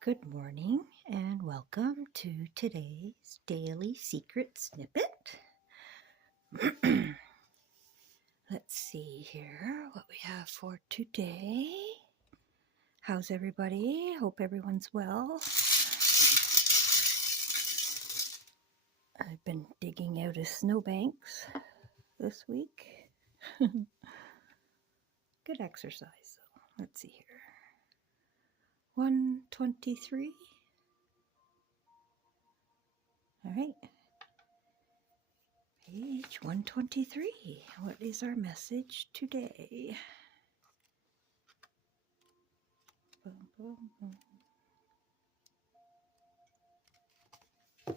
Good morning and welcome to today's daily secret snippet. Let's see here what we have for today. How's everybody? Hope everyone's well. I've been digging out of snowbanks this week. Good exercise though. Let's see here. 123. All right. Page 123. What is our message today? Boom, boom, boom.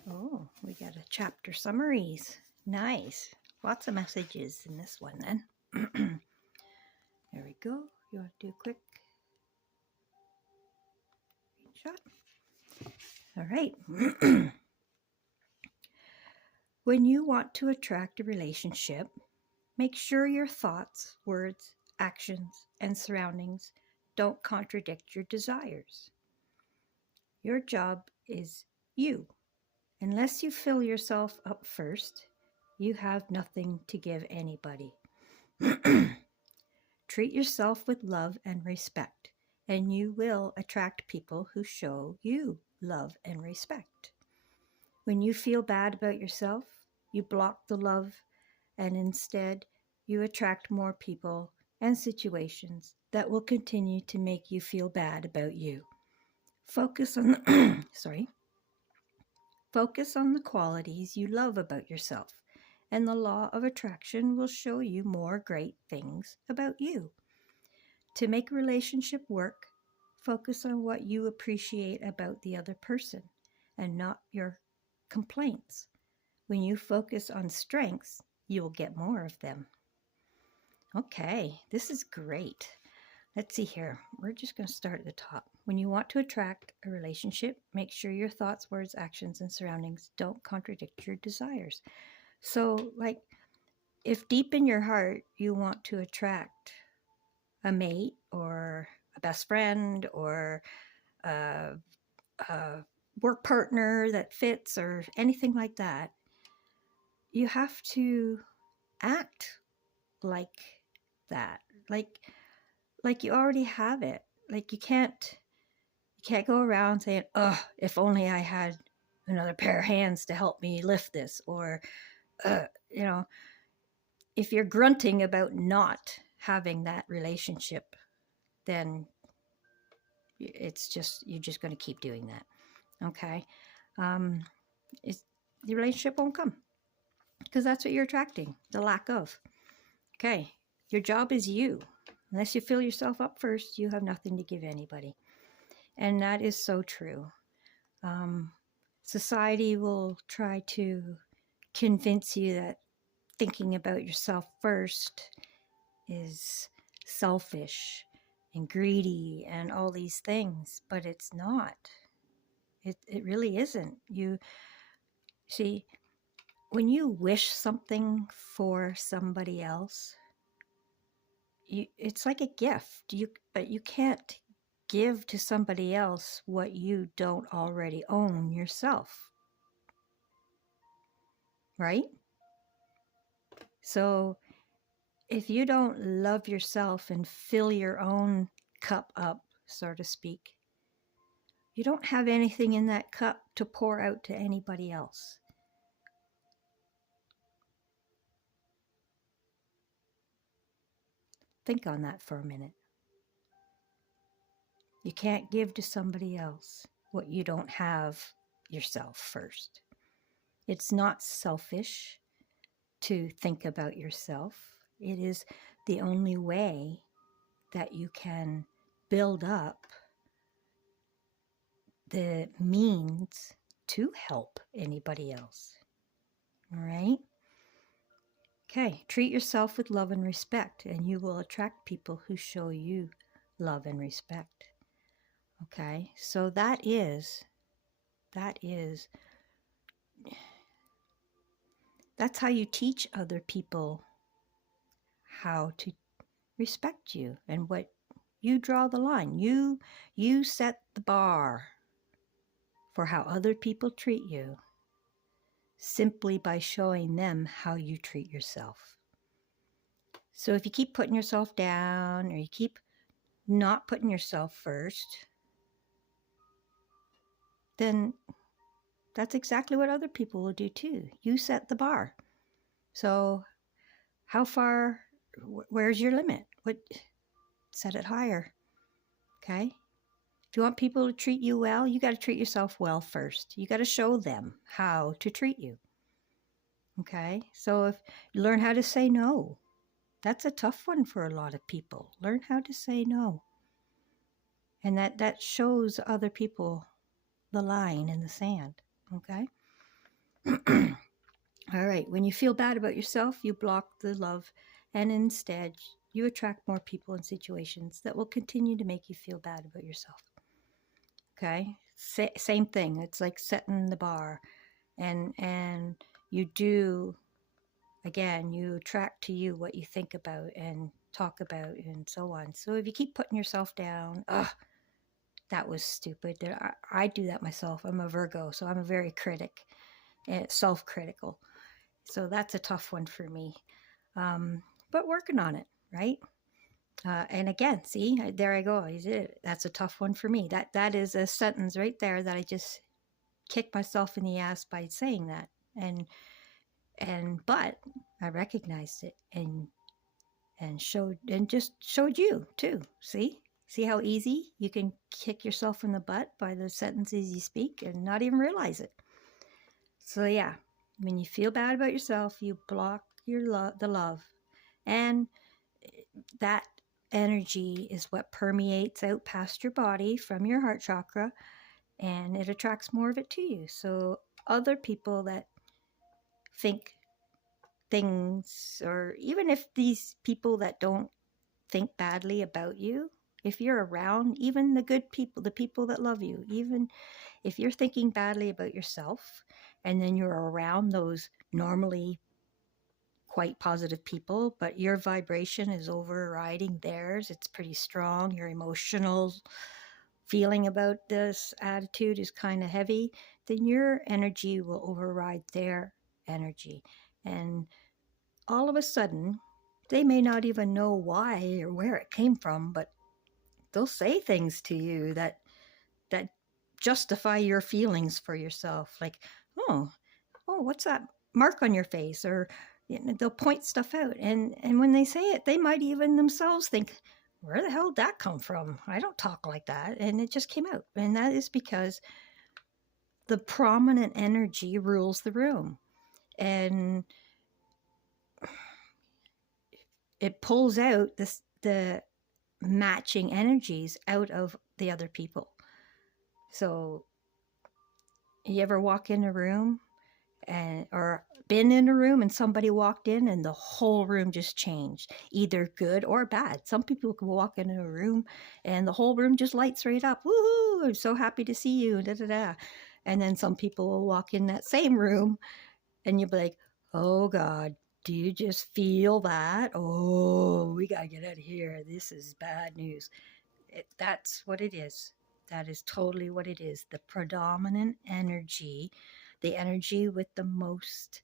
Oh, we got a chapter summaries. Nice. Lots of messages in this one then. There we go. You want to do a quick screenshot? All right. When you want to attract a relationship, make sure your thoughts, words, actions, and surroundings don't contradict your desires. Your job is you. Unless you fill yourself up first, you have nothing to give anybody. Treat yourself with love and respect, and you will attract people who show you love and respect. When you feel bad about yourself, you block the love, and instead you attract more people and situations that will continue to make you feel bad about you. Focus on the Focus on the qualities you love about yourself, and the law of attraction will show you more great things about you. To make a relationship work, focus on what you appreciate about the other person and not your complaints. When you focus on strengths, you'll get more of them. Okay, this is great. Let's see here. We're just going to start at the top. When you want to attract a relationship, make sure your thoughts, words, actions, and surroundings don't contradict your desires. So, like, if deep in your heart you want to attract a mate or a best friend or a work partner that fits or anything like that, you have to act like that. Like you already have it. Like you can't go around saying, "Oh, if only I had another pair of hands to help me lift this," or you know, if you're grunting about not having that relationship, then it's just you're just going to keep doing that. Okay, the relationship won't come because that's what you're attracting, the lack of. Okay, your job is you. Unless you fill yourself up first, you have nothing to give anybody. And that is so true. Society will try to convince you that thinking about yourself first is selfish and greedy and all these things, but it's not. It really isn't. You see, when you wish something for somebody else, it's like a gift. But you can't give to somebody else what you don't already own yourself. Right? So if you don't love yourself and fill your own cup up, so to speak, you don't have anything in that cup to pour out to anybody else. Think on that for a minute. You can't give to somebody else what you don't have yourself first. It's not selfish to think about yourself. It is the only way that you can build up the means to help anybody else. All right? Okay, treat yourself with love and respect, and you will attract people who show you love and respect. Okay, so that's how you teach other people how to respect you and what you draw the line. You set the bar. for how other people treat you simply by showing them how you treat yourself. So if you keep putting yourself down or you keep not putting yourself first, then that's exactly what other people will do too. You set the bar. So how far, where's your limit? Set it higher. Okay? If you want people to treat you well, you got to treat yourself well first. You got to show them how to treat you. Okay? So if you learn how to say no, that's a tough one for a lot of people. Learn how to say no. And that shows other people the line in the sand. Okay? All right. When you feel bad about yourself, you block the love, and instead you attract more people and situations that will continue to make you feel bad about yourself. Okay? Same thing. It's like setting the bar. And you do, again, you attract to you what you think about and talk about and so on. So if you keep putting yourself down, that was stupid. I do that myself. I'm a Virgo, so I'm a very self-critical. So that's a tough one for me. But working on it, right? And again, see, there I go. I did it. That's a tough one for me. That is a sentence right there that I just kicked myself in the ass by saying that. But I recognized it and just showed you too. See how easy you can kick yourself in the butt by the sentences you speak and not even realize it. So yeah, when you feel bad about yourself, you block the love, and that energy is what permeates out past your body from your heart chakra, and it attracts more of it to you. So other people that think things, or even if these people that don't think badly about you, if you're around even the good people, the people that love you, even if you're thinking badly about yourself and then you're around those normally quite positive people, but your vibration is overriding theirs, it's pretty strong, your emotional feeling about this attitude is kind of heavy, then your energy will override their energy. And all of a sudden, they may not even know why or where it came from, but they'll say things to you that justify your feelings for yourself. Like, oh, what's that mark on your face? Or they'll point stuff out. And when they say it, they might even themselves think, where the hell did that come from? I don't talk like that. And it just came out. And that is because the prominent energy rules the room. And it pulls out the matching energies out of the other people. So you ever walk in a room or been in a room and somebody walked in and the whole room just changed, either good or bad? Some people can walk into a room and the whole room just lights right up. Woohoo! I'm so happy to see you. Da, da, da. And then some people will walk in that same room and you'll be like, oh God, do you just feel that? Oh, we got to get out of here. This is bad news. That's what it is. That is totally what it is. The predominant energy, the energy with the most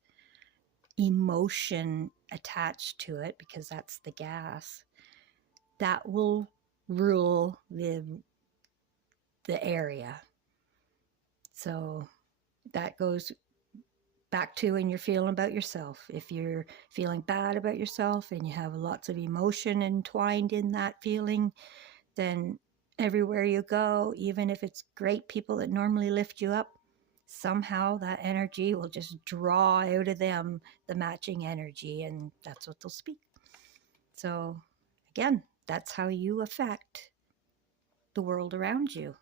emotion attached to it, because that's the gas, that will rule the area. So that goes back to when you're feeling about yourself. If you're feeling bad about yourself and you have lots of emotion entwined in that feeling, then everywhere you go, even if it's great people that normally lift you up, somehow that energy will just draw out of them the matching energy, and that's what they'll speak. So again, that's how you affect the world around you,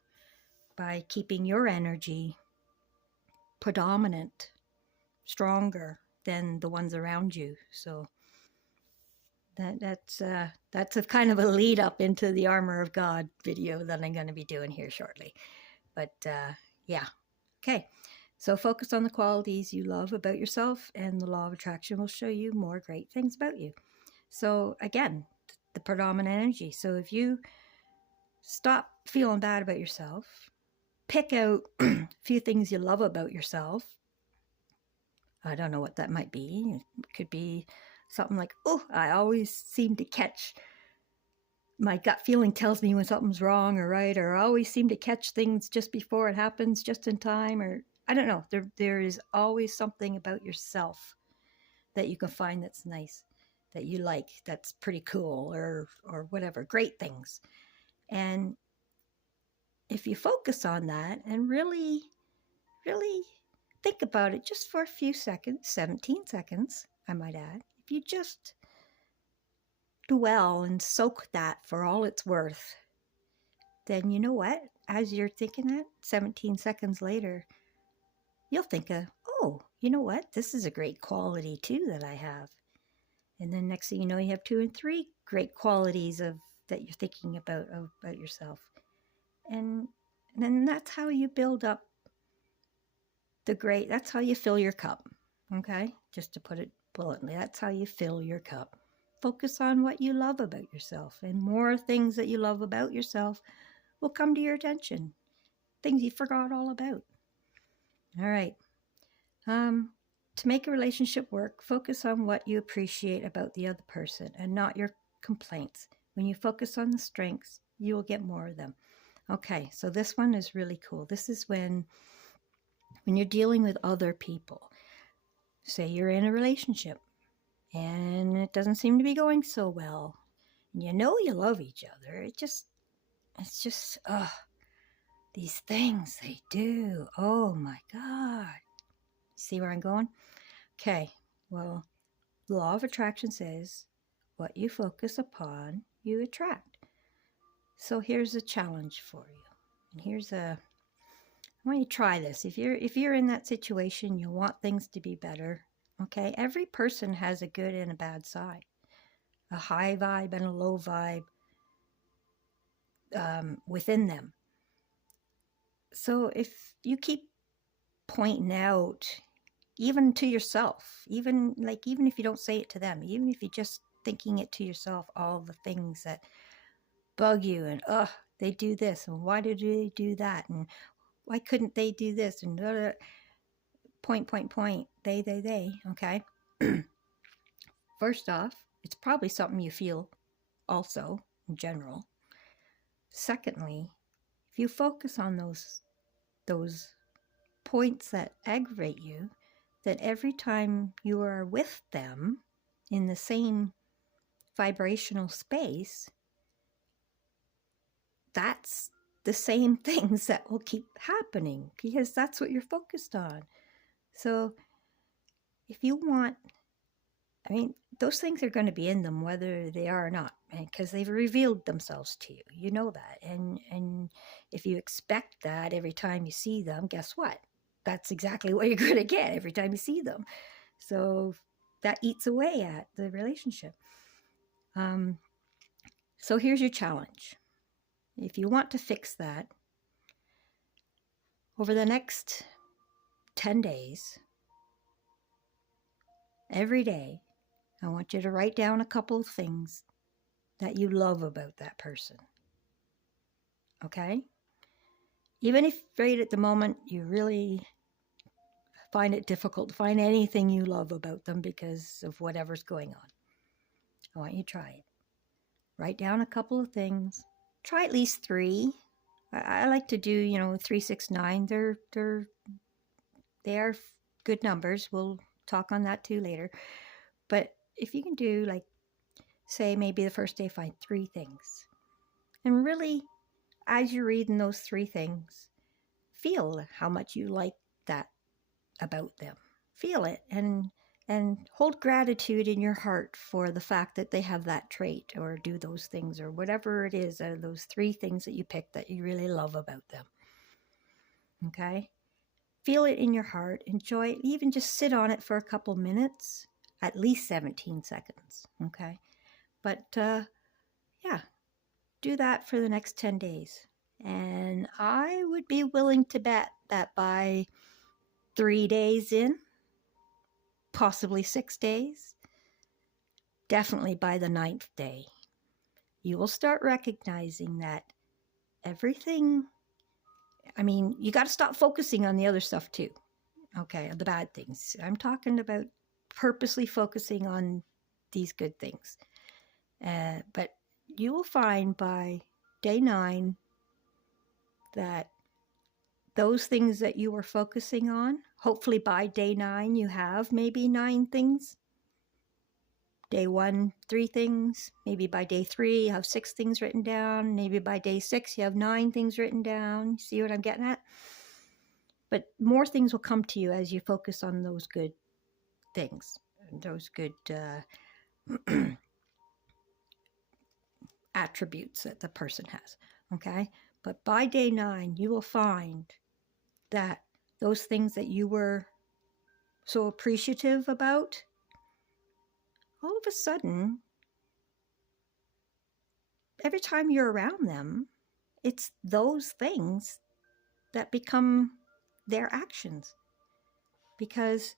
by keeping your energy predominant, stronger than the ones around you. So that's a kind of a lead up into the Armor of God video that I'm going to be doing here shortly. But yeah, okay. So focus on the qualities you love about yourself, and the law of attraction will show you more great things about you. So again, the predominant energy. So if you stop feeling bad about yourself pick out a few things you love about yourself. I don't know what that might be. It could be something like, oh, I always seem to catch, my gut feeling tells me when something's wrong or right, or I always seem to catch things just before it happens, just in time, or I don't know. There is always something about yourself that you can find that's nice, that you like, that's pretty cool, or whatever, great things. And if you focus on that and really, really think about it just for a few seconds, 17 seconds, I might add, if you just dwell and soak that for all it's worth, then you know what? As you're thinking that, 17 seconds later, you'll think of, oh, you know what? This is a great quality too that I have. And then next thing you know, you have 2 and 3 great qualities of that you're thinking about yourself. And then that's how you build up that's how you fill your cup. Okay? Just to put it bluntly, that's how you fill your cup. Focus on what you love about yourself, and more things that you love about yourself will come to your attention. Things you forgot all about. All right. To make a relationship work, focus on what you appreciate about the other person and not your complaints. When you focus on the strengths, you will get more of them. Okay, so this one is really cool. This is when you're dealing with other people. Say you're in a relationship and it doesn't seem to be going so well. And you know you love each other. It's just, these things they do. Oh my God. See where I'm going? Okay, well, the law of attraction says what you focus upon, you attract. So here's a challenge for you. And I want you to try this. If you're in that situation, you want things to be better. Okay, every person has a good and a bad side, a high vibe and a low vibe within them. So if you keep pointing out, even to yourself, even if you don't say it to them, even if you're just thinking it to yourself, all the things that bug you, and they do this, and why did they do that, and why couldn't they do this, and point, they, okay? First off, it's probably something you feel also in general. Secondly, if you focus on those points that aggravate you, that every time you are with them in the same vibrational space, that's the same things that will keep happening because that's what you're focused on. So if you want, those things are going to be in them whether they are or not, because they've revealed themselves to you. You know that. And if you expect that every time you see them, guess what? That's exactly what you're going to get every time you see them. So that eats away at the relationship. So here's your challenge. If you want to fix that, over the next 10 days, every day, I want you to write down a couple of things that you love about that person. Okay? Even if right at the moment you really find it difficult to find anything you love about them because of whatever's going on, I want you to try it. Write down a couple of things. Try at least 3. I like to do, 3, 6, 9. They are good numbers. We'll talk on that too later. But if you can do, say maybe the first day, find 3 things. And really, as you're reading those 3 things, feel how much you like that about them. Feel it and hold gratitude in your heart for the fact that they have that trait or do those things or whatever it is, those 3 things that you picked that you really love about them. Okay? Feel it in your heart. Enjoy it. Even just sit on it for a couple minutes, at least 17 seconds. Okay? But yeah, do that for the next 10 days. And I would be willing to bet that by 3 days in, possibly 6 days, definitely by the 9th day, you will start recognizing that everything, I mean, you got to stop focusing on the other stuff too. Okay, the bad things. I'm talking about purposely focusing on these good things. But you will find by day 9 that those things that you were focusing on, hopefully by day 9, you have maybe 9 things. Day 1, 3 things. Maybe by day 3, you have 6 things written down. Maybe by day 6, you have 9 things written down. See what I'm getting at? But more things will come to you as you focus on those good things, those good attributes that the person has. Okay? But by day 9, you will find that those things that you were so appreciative about, all of a sudden, every time you're around them, it's those things that become their actions. Because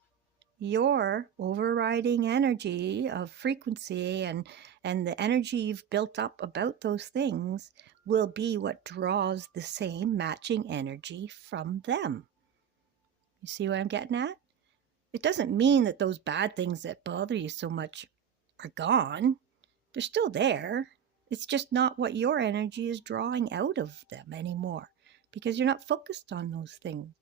your overriding energy of frequency and the energy you've built up about those things will be what draws the same matching energy from them. You see what I'm getting at? It doesn't mean that those bad things that bother you so much are gone. They're still there. It's just not what your energy is drawing out of them anymore, because you're not focused on those things.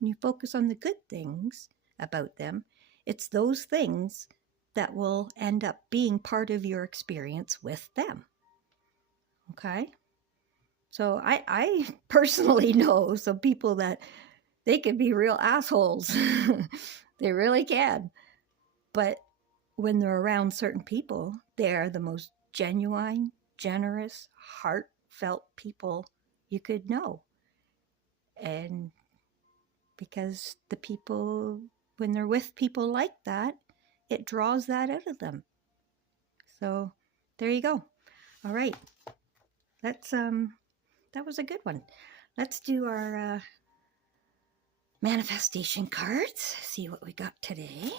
When you focus on the good things about them, it's those things that will end up being part of your experience with them. Okay? So I personally know some people that they can be real assholes. They really can. But when they're around certain people, they're the most genuine, generous, heartfelt people you could know. And because the people, when they're with people like that, it draws that out of them. So there you go. All right. Let's that was a good one. Let's do our manifestation cards. See what we got today.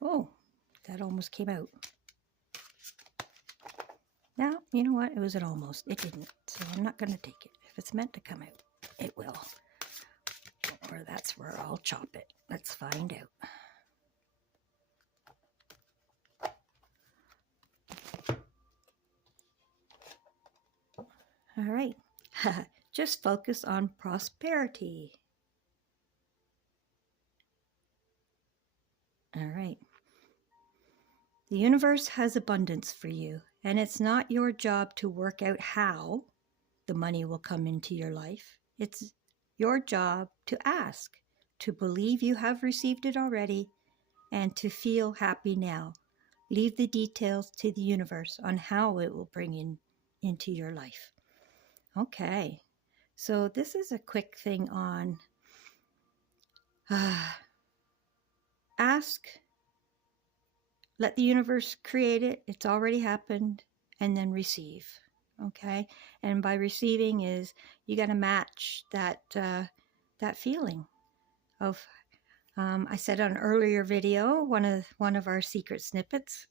Oh, that almost came out. Now, you know what? It was an almost. It didn't. So I'm not going to take it. If it's meant to come out, it will. Or that's where I'll chop it. Let's find out. All right. Just focus on prosperity. All right. The universe has abundance for you, and it's not your job to work out how the money will come into your life. It's your job to ask, to believe you have received it already, and to feel happy now. Leave the details to the universe on how it will bring in into your life. Okay, so this is a quick thing on ask, let the universe create it, it's already happened, and then receive. Okay, and by receiving is you got to match that that feeling of I said on an earlier video, one of our secret snippets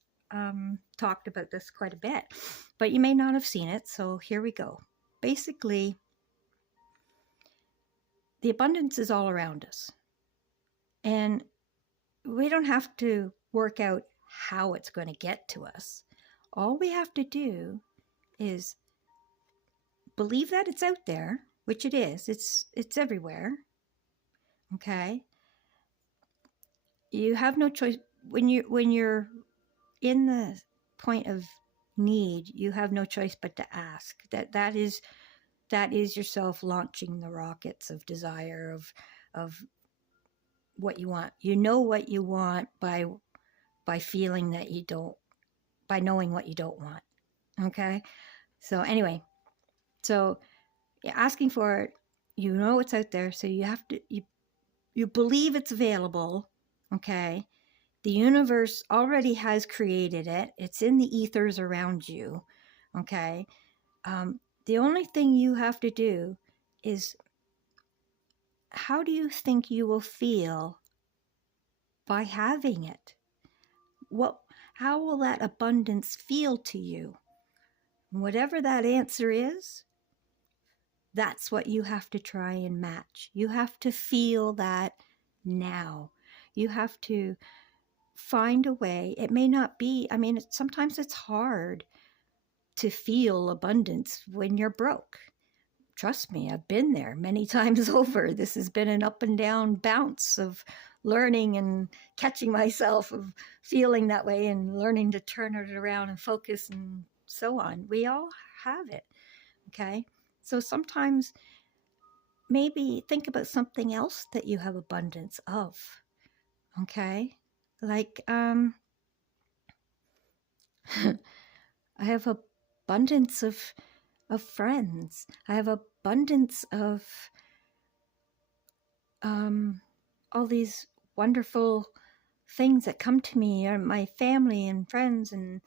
talked about this quite a bit, but you may not have seen it, so here we go. Basically, the abundance is all around us, and we don't have to work out how it's going to get to us. All we have to do is believe that it's out there, which it is. It's everywhere. Okay? You have no choice when you're in the point of need. You have no choice but to ask. That is yourself launching the rockets of desire of what you want. You know what you want by feeling that you don't, by knowing what you don't want. Okay? So anyway, so asking for it, you know it's out there, so you have to you believe it's available. Okay? The universe already has created it. It's in the ethers around you. Okay? The only thing you have to do is, how do you think you will feel by having it. How will that abundance feel to you? Whatever that answer is, that's what you have to try and match. You have to feel that now. You have to find a way. It may not be, sometimes it's hard to feel abundance when you're broke. Trust me, I've been there many times over. This has been an up and down bounce of learning and catching myself, of feeling that way and learning to turn it around and focus and so on. We all have it, okay? So sometimes maybe think about something else that you have abundance of, okay? Like, I have abundance of friends. I have abundance of all these wonderful things that come to me, or my family and friends, and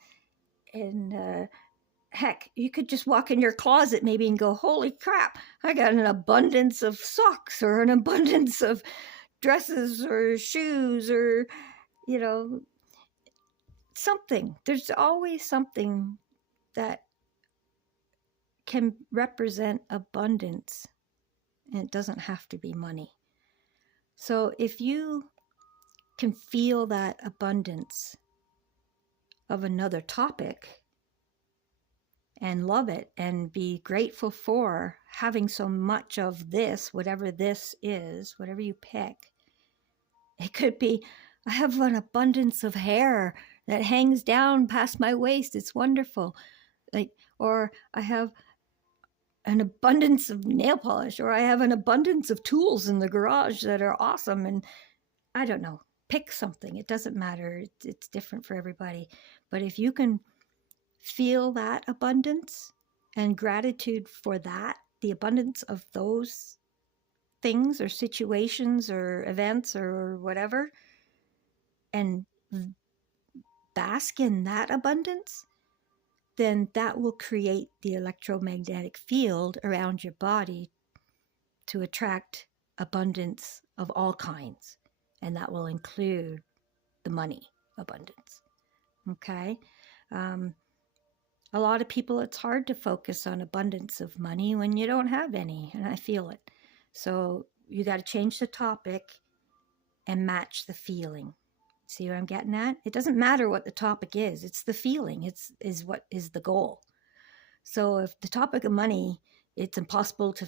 heck, you could just walk in your closet maybe and go, holy crap, I got an abundance of socks, or an abundance of dresses or shoes, or something. There's always something that can represent abundance, and it doesn't have to be money. So if you can feel that abundance of another topic and love it and be grateful for having so much of this, whatever this is, whatever you pick. It could be, I have an abundance of hair that hangs down past my waist. It's wonderful. Or I have an abundance of nail polish, or I have an abundance of tools in the garage that are awesome. And I don't know, pick something. It doesn't matter. It's different for everybody. But if you can feel that abundance and gratitude for that, the abundance of those things or situations or events or whatever, and bask in that abundance, then that will create the electromagnetic field around your body to attract abundance of all kinds. And that will include the money abundance. Okay? A lot of people, it's hard to focus on abundance of money when you don't have any, and I feel it. So you got to change the topic and match the feeling. See what I'm getting at? It doesn't matter what the topic is. It's the feeling. Is what is the goal. So if the topic of money, it's impossible to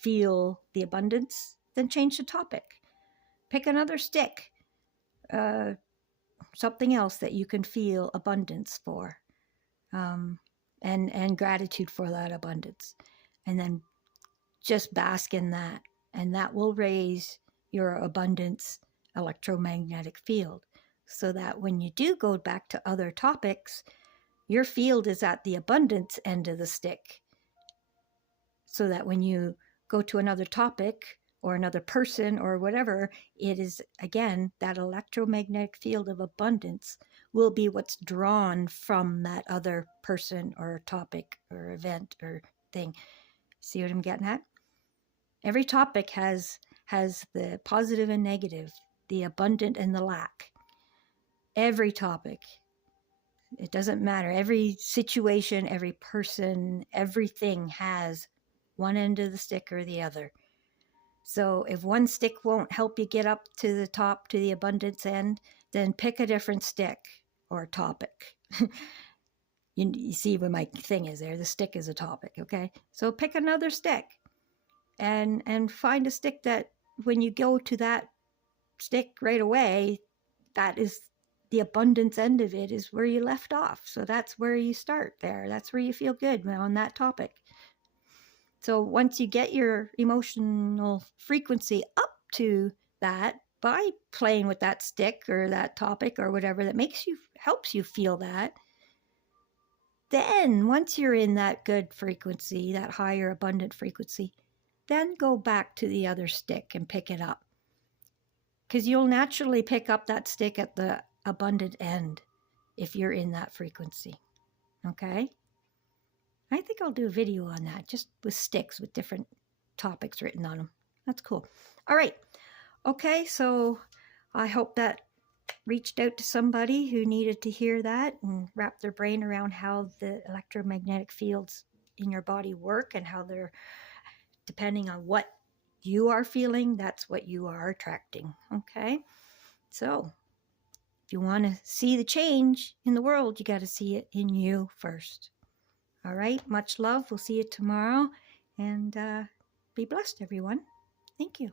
feel the abundance, then change the topic. Pick another stick. Something else that you can feel abundance for. And gratitude for that abundance. And then just bask in that. And that will raise your abundance electromagnetic field, so that when you do go back to other topics, your field is at the abundance end of the stick. So that when you go to another topic or another person or whatever, it is, again, that electromagnetic field of abundance will be what's drawn from that other person or topic or event or thing. See what I'm getting at? Every topic has the positive and negative, the abundant and the lack. Every topic. It doesn't matter. Every situation, every person, everything has one end of the stick or the other. So if one stick won't help you get up to the top, to the abundance end, then pick a different stick or topic. You see what my thing is there. The stick is a topic, okay? So pick another stick and find a stick that when you go to that stick right away, that is the abundance end of it, is where you left off. So that's where you start there. That's where you feel good on that topic. So once you get your emotional frequency up to that by playing with that stick or that topic or whatever that helps you feel that, then once you're in that good frequency, that higher abundant frequency, then go back to the other stick and pick it up. Because you'll naturally pick up that stick at the abundant end if you're in that frequency. Okay? I think I'll do a video on that, just with sticks with different topics written on them. That's cool. All right. Okay, so I hope that reached out to somebody who needed to hear that and wrap their brain around how the electromagnetic fields in your body work and how they're, depending on what you are feeling, that's what you are attracting. Okay? So, if you want to see the change in the world, you got to see it in you first. All right? Much love. We'll see you tomorrow. And be blessed, everyone. Thank you.